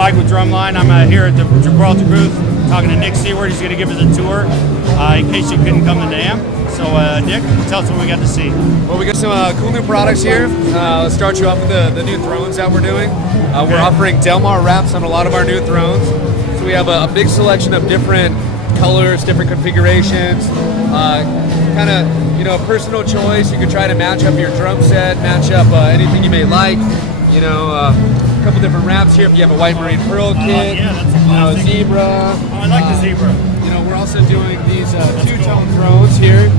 Mike with DRUMline. I'm here at the Gibraltar Booth talking to Nick Seiwert. He's going to give us a tour in case you couldn't come to NAMM. So Nick, tell us what we got to see. Well, we got some cool new products here. Let's start you off with the new thrones that we're doing. We're offering Delmar wraps on a lot of our new thrones. So we have a big selection of different colors, different configurations, kind of, you know, personal choice. You can try to match up your drum set, match up anything you may like. You know, a couple different wraps here. If you have a white marine pearl kit, yeah, that's a classic. zebra. Oh, I like the zebra. You know, we're also doing these two-tone thrones here.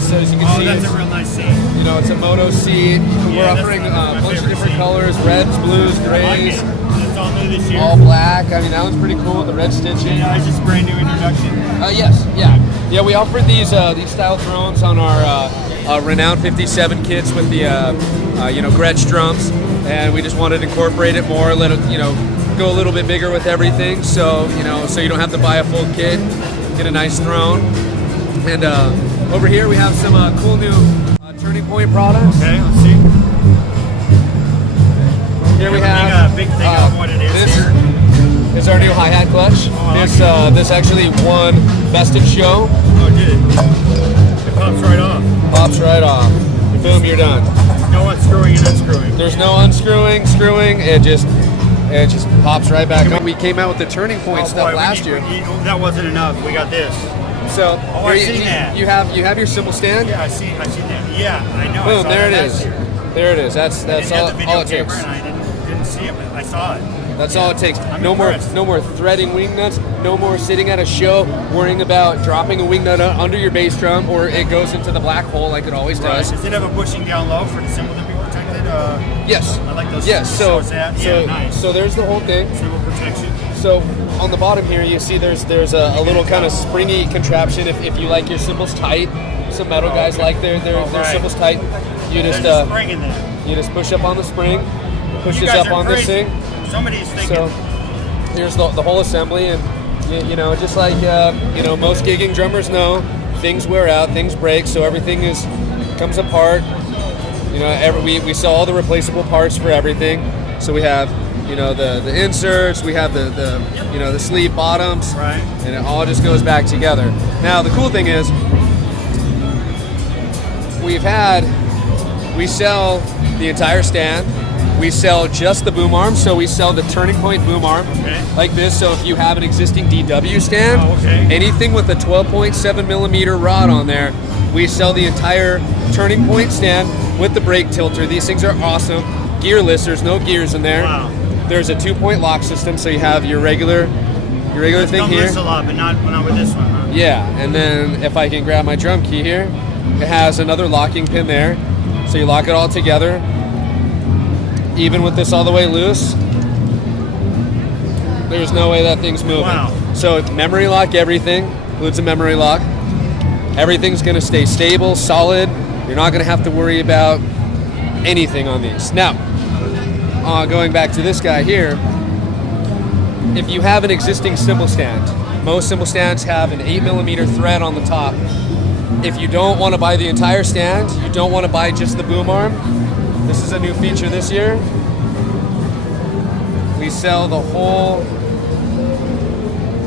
So as you can see, that's a real nice seat. You know, it's a moto seat. We're offering a bunch of different colors: reds, blues, grays. It's all new this year. All black. I mean, that one's pretty cool. The red stitching. Yeah, it's just a brand new introduction. Yes, yeah. We offered these style thrones on our renowned 57 kits with the you know, Gretsch drums, and we just wanted to incorporate it more. Let it, you know, go a little bit bigger with everything. So you know, so you don't have to buy a full kit. Get a nice throne. And over here we have some cool new turning point products. Okay, let's see. Here we have a big thing on what it is. This is our new hi-hat clutch. This actually won Best in Show. Oh, it did. It pops right off. Pops right off. Boom, you're done. No unscrewing and unscrewing. There's no unscrewing, screwing. It just pops right back up. We came out with the turning point stuff last year. That wasn't enough. We got this. So I've seen that. You have your cymbal stand. Yeah, I see that. Yeah, I know. Boom, there it is. There it is. That's all it takes. And I didn't see it, but I saw it. That's all it takes. No more threading wing nuts. No more sitting at a show worrying about dropping a wing nut under your bass drum, or it goes into the black hole like it always does. Does it have a bushing down low for the cymbal to be protected? Yes. I like those. Yes. Nice. So there's the whole thing. Cymbal protection. So on the bottom here, you see there's a little kind of springy contraption. If you like your cymbals tight, some metal guys like their cymbals tight. You just spring in there. You just push up on the spring, pushes up on this thing. Somebody's thinking. So here's the whole assembly, and you know, just like you know, most gigging drummers know, things wear out, things break, so everything comes apart. You know, we sell all the replaceable parts for everything. So we have, you know, the inserts, we have the you know, the sleeve bottoms, right, and it all just goes back together. Now the cool thing is, we sell the entire stand. We sell just the boom arm, so we sell the turning point boom arm like this. So if you have an existing DW stand, anything with a 12.7 millimeter rod on there, we sell the entire turning point stand with the brake tilter. These things are awesome. Gearless, there's no gears in there. Wow. There's a 2-point lock system, so you have your regular thing here. It's a lot, but not with this one, huh? Yeah, and then if I can grab my drum key here, it has another locking pin there. So you lock it all together. Even with this all the way loose, there's no way that thing's moving. Wow. So memory lock everything, includes a memory lock. Everything's gonna stay stable, solid. You're not gonna have to worry about anything on these. Now, going back to this guy here, if you have an existing cymbal stand, most cymbal stands have an 8 millimeter thread on the top. If you don't wanna buy the entire stand, you don't wanna buy just the boom arm, this is a new feature this year. We sell the whole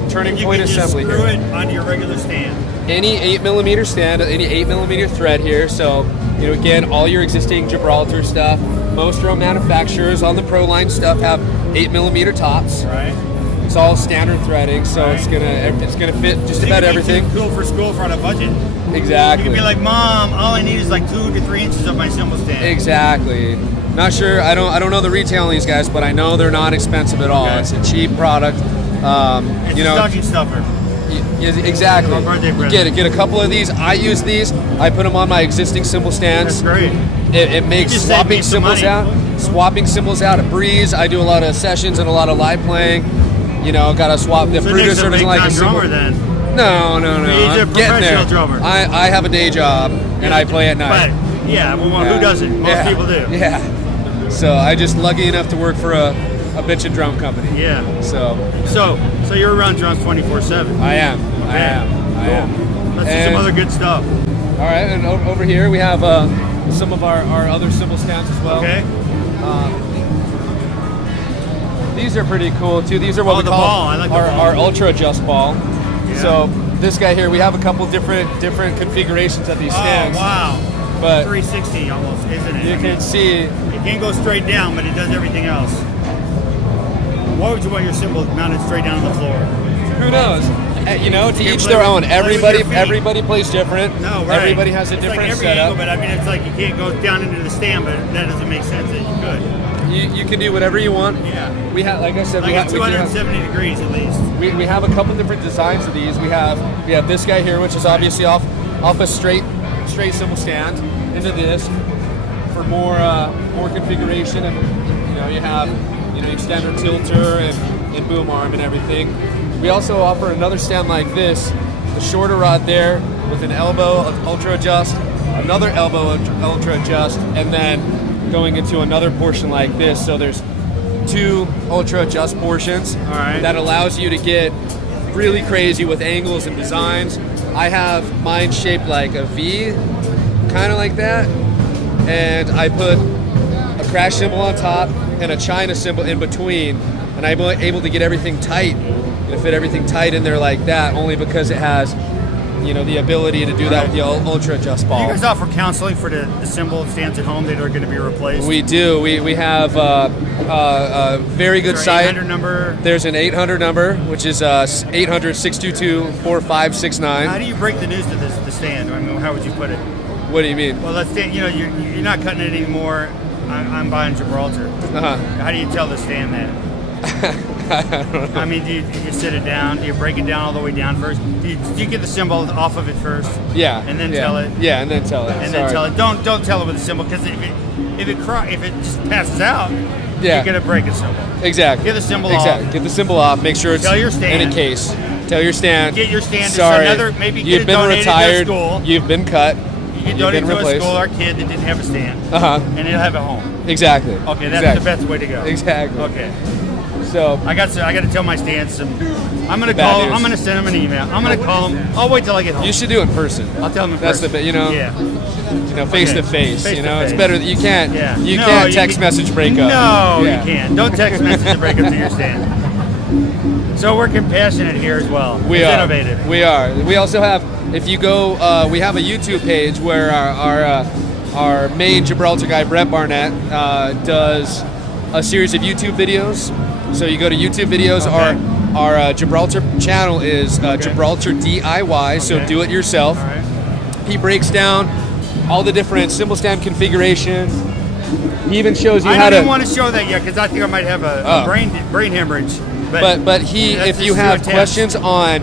turning point assembly here. You can just screw it onto your regular stand. Any 8 millimeter stand, any 8 millimeter thread here. So, you know, again, all your existing Gibraltar stuff. Most drum manufacturers on the Pro line stuff have 8 millimeter tops. Right. It's all standard threading, so it's gonna fit just about everything. Cool for school for on a budget. Exactly. You can be like, Mom, all I need is like 2 to 3 inches of my cymbal stand. Exactly. Not sure. I don't know the retail on these guys, but I know they're not expensive at all. Okay. It's a cheap product. It's you know, a stocking stuffer. Exactly. Get a couple of these. I use these. I put them on my existing cymbal stands. That's great. It makes swapping cymbals out a breeze. I do a lot of sessions and a lot of live playing. You know, gotta swap. The producer doesn't like a drummer then. No. He's a professional drummer. I have a day job and I play at night. But who doesn't? Most people do. Yeah. So I just lucky enough to work for a bitchin' drum company. Yeah. So you're around drums 24/7. I am. Okay. I am. Let's see some other good stuff. All right, and over here we have some of our other cymbal stands as well. Okay. These are pretty cool too. These are what we the call ball. I like the ball. our ultra adjust ball. Yeah. So this guy here, we have a couple different configurations at these stands. Oh, wow. But 360 almost, isn't it? you can see it can't go straight down, but it does everything else. Why would you want your cymbal mounted straight down on the floor? who knows? You know, to You each play their with- own. play with Everybody your feet. everybody plays different. No, right. Everybody has a It's different like every setup. angle, but I mean, it's like you can't go down into the stand, but that doesn't make sense that you could. You can do whatever you want. Yeah. We have, like I said, Like we at have, we do have 270 degrees at least. we have a couple different designs of these. We have this guy here, which is obviously off a straight cymbal stand, into this for more configuration, and you have extender tilter and boom arm and everything. We also offer another stand like this, the shorter rod there with an elbow ultra adjust, another elbow ultra adjust, and then going into another portion like this. So there's 2 ultra adjust portions. All right. That allows you to get really crazy with angles and designs. I have mine shaped like a V, kind of like that, and I put a crash cymbal on top and a China cymbal in between, and I'm able to get everything tight and fit everything tight in there like that, only because it has the ability to do that with the ultra adjust ball. Do you guys offer counseling for the cymbal stands at home that are going to be replaced? We do. We have a very good Is there site. an 800 number? There's an 800 number, which is 800-622-4569. How do you break the news to the stand? I mean, how would you put it? What do you mean? Well, let's say you're not cutting it anymore. I'm buying Gibraltar. Uh-huh. How do you tell the stand that? I don't know. I mean, do you sit it down? Do you break it down all the way down first? Do you get the cymbal off of it first? Yeah. And then yeah. tell it? Yeah, and then tell it. And Sorry. then tell it. Don't tell it with the cymbal, because if it just passes out, Yeah. you're gonna break a cymbal. Exactly. Get the cymbal Exactly. off. Get the cymbal off. Make sure it's Tell your stand. in a case. Tell your stand. Get your stand to Sorry. maybe get You've it been donated to a retired. school. You've been cut. You can You've donate been to a replaced. school or kid that didn't have a stand, Uh-huh. and it'll have a home. Exactly. Okay, that's exactly. the best way to go. Exactly. Okay. So I got to tell my stands some. I'm gonna Bad call. news. I'm gonna send them an email. I'm gonna call them. I'll wait till I get home. you should do it in person. I'll tell them in That's person. the bit. Yeah. Face Okay. to face. Face to It's face. better that you can't. Yeah. You No, can't you text can- message breakup. No, Yeah. you can't. Don't text message a breakup to your stand. So we're compassionate here as well. We It's are. innovative. We are. We also have. If you go, we have a YouTube page where our main Gibraltar guy Brett Barnett does a series of YouTube videos. So you go to YouTube videos. Okay. Our Gibraltar channel is Gibraltar DIY. So Okay. do it yourself. All right. He breaks down all the different cymbal stand configurations. He even shows you I how don't even to. want to show that yet because I think I might have a Oh. brain hemorrhage. But he, that's if you just have through a test. questions on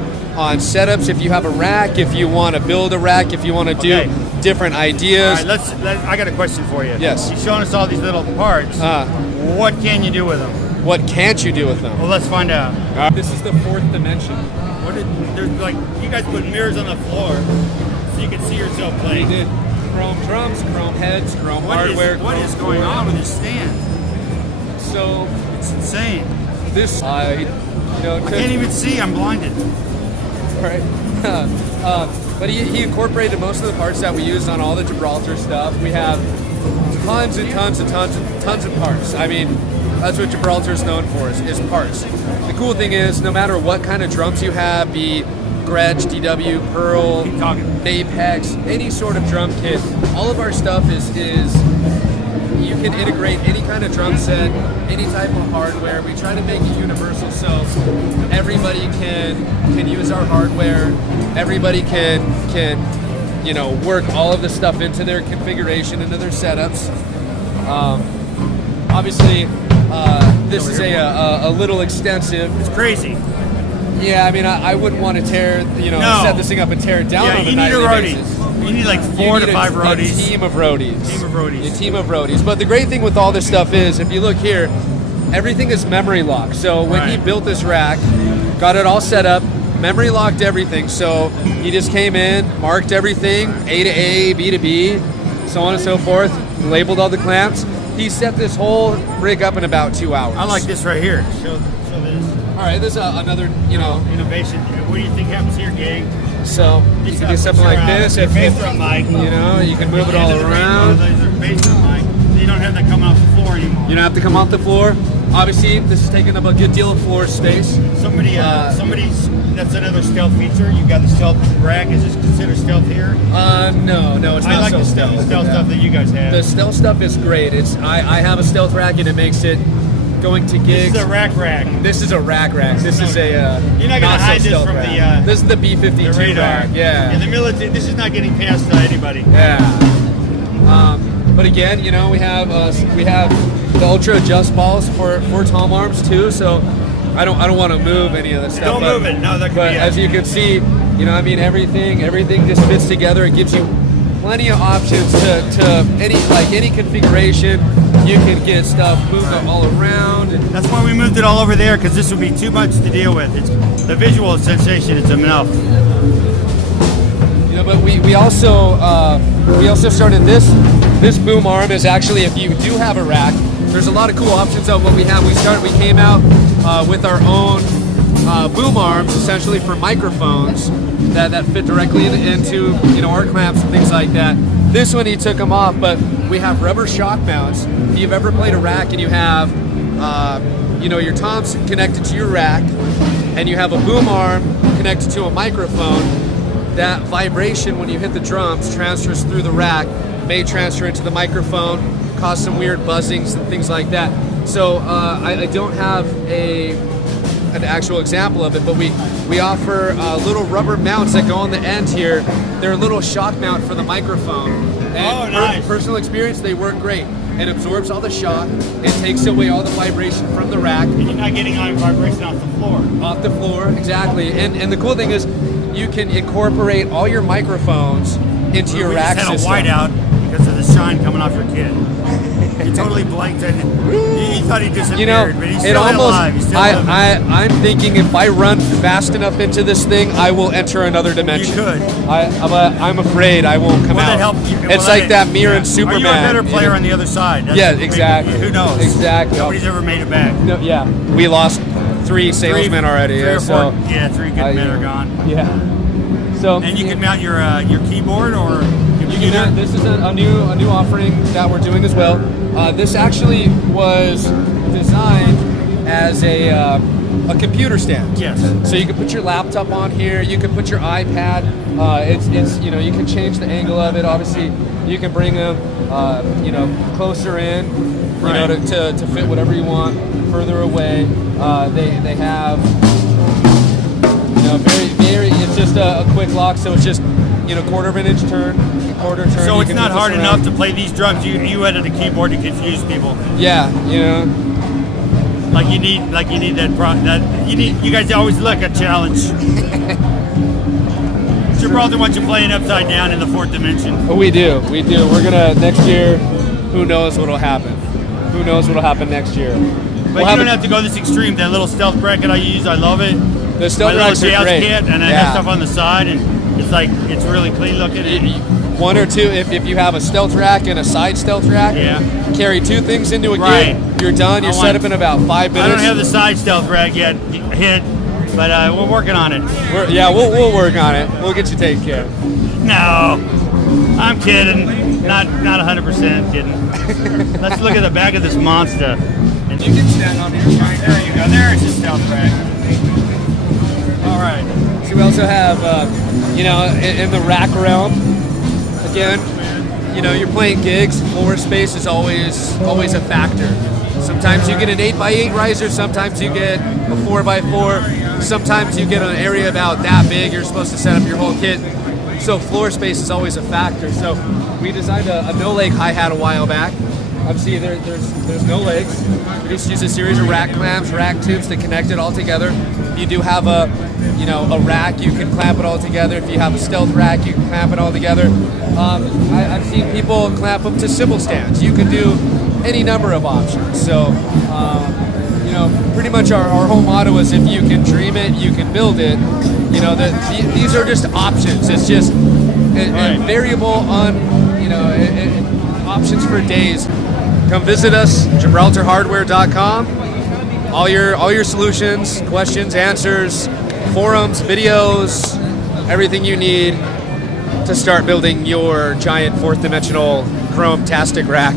setups, if you have a rack, if you want to build a rack, if you want to do Okay. different All ideas. right, I got a question for you. Yes. You're showing us all these little parts. What can you do with them? What can't you do with them? Well, let's find out. This is the 4th dimension. There's like you guys put mirrors on the floor so you can see yourself We playing. did chrome drums, chrome heads, chrome hardware. What chrome is going floor. on with this stand? So It's insane. this, I can't even see. I'm blinded. Right. But he incorporated most of the parts that we use on all the Gibraltar stuff. We have tons and tons and tons of parts. I mean, that's what Gibraltar is known for, is parts. The cool thing is, no matter what kind of drums you have, be Gretsch, DW, Pearl, Keep talking. Apex, any sort of drum kit, all of our stuff is you can integrate any kind of drum set, any type of hardware. We try to make it universal so everybody can use our hardware. Everybody can work all of the stuff into their configuration, into their setups. Obviously, this is a little extensive. It's crazy. Yeah, I mean, I wouldn't want to set this thing up and tear it down Yeah, on a you need nightly a roadie. basis. You need like You 4 need to 5 roadies. A team of roadies. Team of roadies. A team of roadies. But the great thing with all this stuff is, if you look here, everything is memory locked. So when he Right. built this rack, got it all set up, memory locked everything. So he just came in, marked everything, A to A, B to B, so on and so forth, labeled all the clamps. He set this whole rig up in about 2 hours. I like this right here. Show this. All right, there's another, Innovation. What do you think happens here, gang? so you can do something like this. If bass drum mic. you can move it all around. Bass drum mic. you don't have that coming off the floor anymore. You don't have to come off the floor. Obviously, this is taking up a good deal of floor space. Somebody's that's another stealth feature. You've got the stealth rack. Is this considered stealth here? No, it's not. I like so the stealth stuff that you guys have. The stealth stuff is great. I have a stealth rack and it makes it going to gigs. This is a rack. This is a rack. This is a you're not gonna hide this from rack. This is the B-52 radar. rack. Yeah. In the military, this is not getting past anybody. Yeah. But again, you know, we have the ultra adjust balls for tall arms too. So I don't want to move any of this stuff. Don't move it. No, that could but be as you can see, you know, I mean, everything just fits together. It gives you plenty of options to any configuration. You can get stuff moved all around. That's why we moved it all over there, because this would be too much to deal with. It's the visual sensation. It's enough. You know, but we also started this boom arm is actually, if you do have a rack, there's a lot of cool options of what we have. We came out with our own boom arms, essentially for microphones that fit directly into, you know, our clamps and things like that. This one he took them off, but we have rubber shock mounts. If you've ever played a rack and you have, you know, your toms connected to your rack, and you have a boom arm connected to a microphone, that vibration when you hit the drums transfers through the rack, may transfer into the microphone, cause some weird buzzings and things like that. So I don't have an actual example of it, but we offer little rubber mounts that go on the end here. They're a little shock mount for the microphone. And nice. Personal experience, they work great. It absorbs all the shock. It takes away all the vibration from the rack. And you're not getting any vibration off the floor. Off the floor, exactly. And the cool thing is, you can incorporate all your microphones into your rack system. We just had a whiteout because of the shine coming off your kid. He totally blanked it. He thought he disappeared, you know, but he's still alive. He's still I'm thinking if I run fast enough into this thing, I will enter another dimension. You could. I'm afraid I won't come out. That help you? It's like that mirror in Superman. Are you a better player on the other side? Yeah, exactly. Who knows? Exactly. Nobody's ever made it back. No, yeah, we lost 3 salesmen already. Three or four. Yeah, 3 good men are gone. Yeah. So. And you can mount your keyboard or computer. This is a new offering that we're doing as well. This actually was designed as a computer stand. Yes. So you can put your laptop on here. You can put your iPad. It's you know, you can change the angle of it. Obviously, you can bring them you know, closer in, you know, to fit whatever you want. Further away. They have, you know, very. It's just a quick lock. So it's just, you know, quarter of an inch turn. Quarter turn. So it's not hard enough to play these drums. You added a keyboard to confuse people. Yeah, you know. Like you need you guys always look a challenge. Gibraltar wants you playing upside down in the 4th dimension. Oh, we do. We're gonna next year. Who knows what'll happen? Who knows what'll happen next year? But you don't have to go this extreme. That little stealth bracket I use, I love it. The stealth brackets are great. Kit, and I have stuff on the side, and it's really clean looking. 1 or 2, if you have a stealth rack and a side stealth rack, carry 2 things into a gig, you're done. You're set up in about 5 minutes. I don't have the side stealth rack yet hit, but we're working on it. We'll work on it. We'll get you taken care of. No, I'm kidding. Not 100% kidding. Let's look at the back of this monster. And you can stand on here. There you go. There's the stealth rack. All right. So we also have, you know, in the rack realm. Again, you know, you're playing gigs, floor space is always a factor. Sometimes you get an 8x8 riser, sometimes you get a 4x4, sometimes you get an area about that big, you're supposed to set up your whole kit. So floor space is always a factor. So we designed a no-leg hi-hat a while back. Obviously there's no legs. We just use a series of rack clamps, rack tubes to connect it all together. If you do have a rack, you can clamp it all together. If you have a stealth rack, you can clamp it all together. I've seen people clamp them to cymbal stands. You can do any number of options. So, you know, pretty much our whole motto is if you can dream it, you can build it. You know, these are just options. It's just a variable on, you know, options for days. Come visit us, GibraltarHardware.com. All your solutions, questions, answers, forums, videos, everything you need to start building your giant 4th dimensional chrome-tastic rack.